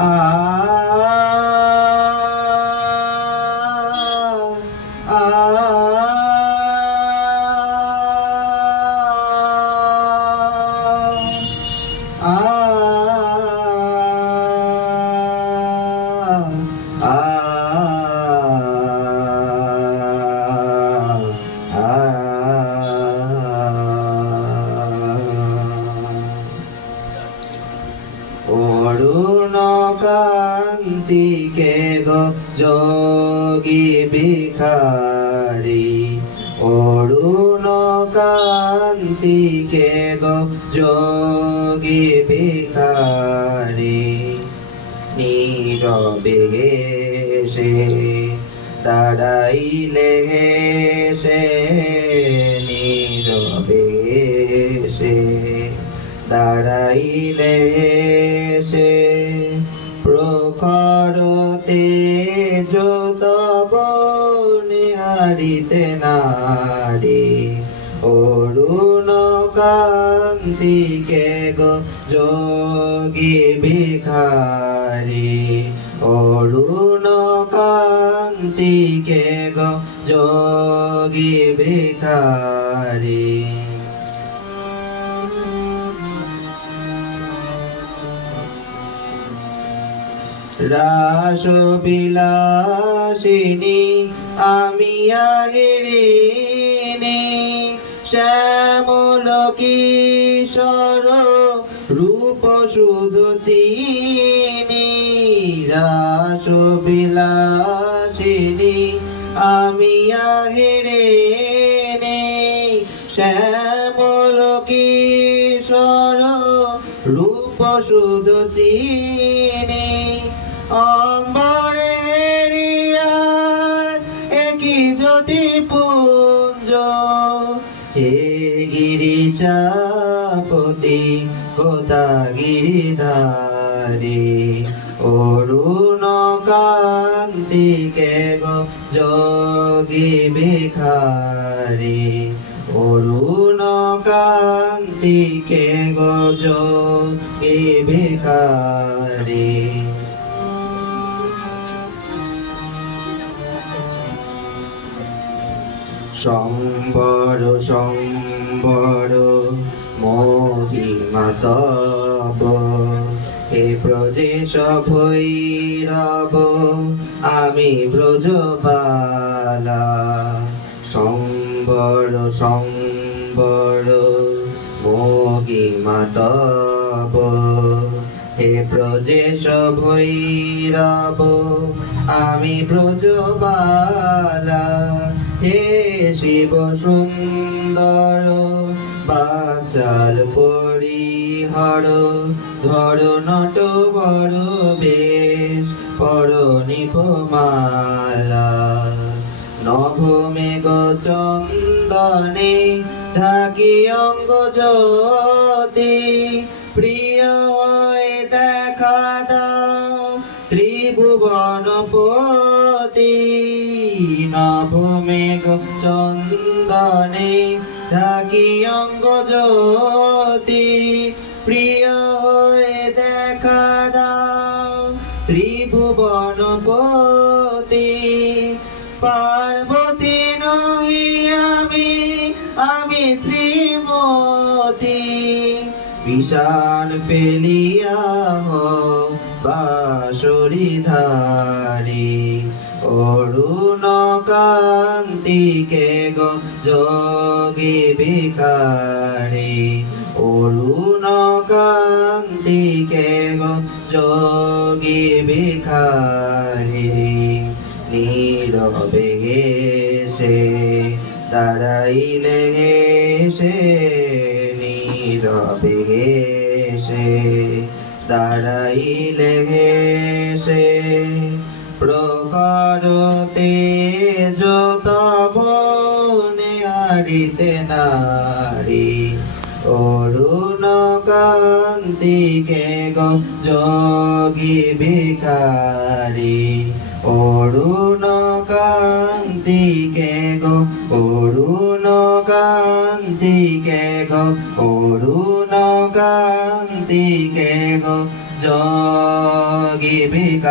আ আ অরুণ কান্তিকে গো যোগী ভিখারি, অরুণ কান্তিকে গো যোগী ভিখারি, নীরবে সে দাঁড়াইলে সে, নীরবে সে দাঁড়াইলে সে, প্রখর তেজ তব নিহারিতে নারী, অরুণ কান্তিকে গো যোগী ভিখারি, অরুণ কান্তিকে গো যোগী ভিখারি। রাসবিলাসিনী আমি আগিরিনী, শ্যামল কিশোর রূপ শুধু চিনি, রাসবিলাসিনী আমি আগিরিনী, শ্যামল কিশোর রূপ শুধু চিনি, অম্বরের একই জ্যোতি পুঞ্জ, হে গিরিচাপতি কোথা গিরিধারী, অরুণ কান্তিকে গো যোগী ভিখারি, অরুণ কান্তিকে গো যোগী ভিখারি। সম্বর সম্বর মহিমা তব, হে ব্রজেশ ভৈরব আমি ব্রজবালা, সম্বর সম্বর মহিমা তব, হে ব্রজেশ ভৈরব আমি ব্রজবালা, হে শিব সুন্দর বাচাল পরিহর, ধর নট বড় বেশ পর নিপমালা, নভমেঘ চন্দনে ঢাকি অঙ্গ জ্যোতি, প্রিয় হয়ে দেখা দাও ত্রিভুবনপতি, নভমেঘ চন্দনে ঢাকি অঙ্গ জ্যোতি, প্রিয় হয়ে দেখা দাও ত্রিভুবনপতি, পার্বতী নহি আমি শ্রীমতী, বিষাণ ফেলিয়া বাঁশরীধারী, অরুণ কান্তিকে গো যোগী ভিখারি, অরুণ কান্তিকে গো যোগী ভিখারি, নীরবে সে দাঁড়াইলে সে, নীরবে সে দাঁড়াইলে সে, প্রখর তেজ তব নিহারিতে নারী, অরুণ কান্তিকে গো যোগী ভিখারি, অরুণ কান্তিকে গো, অরুণ কান্তিকে গো, অরুণ কান্তিকে গো যোগী যোগী ভিকারী।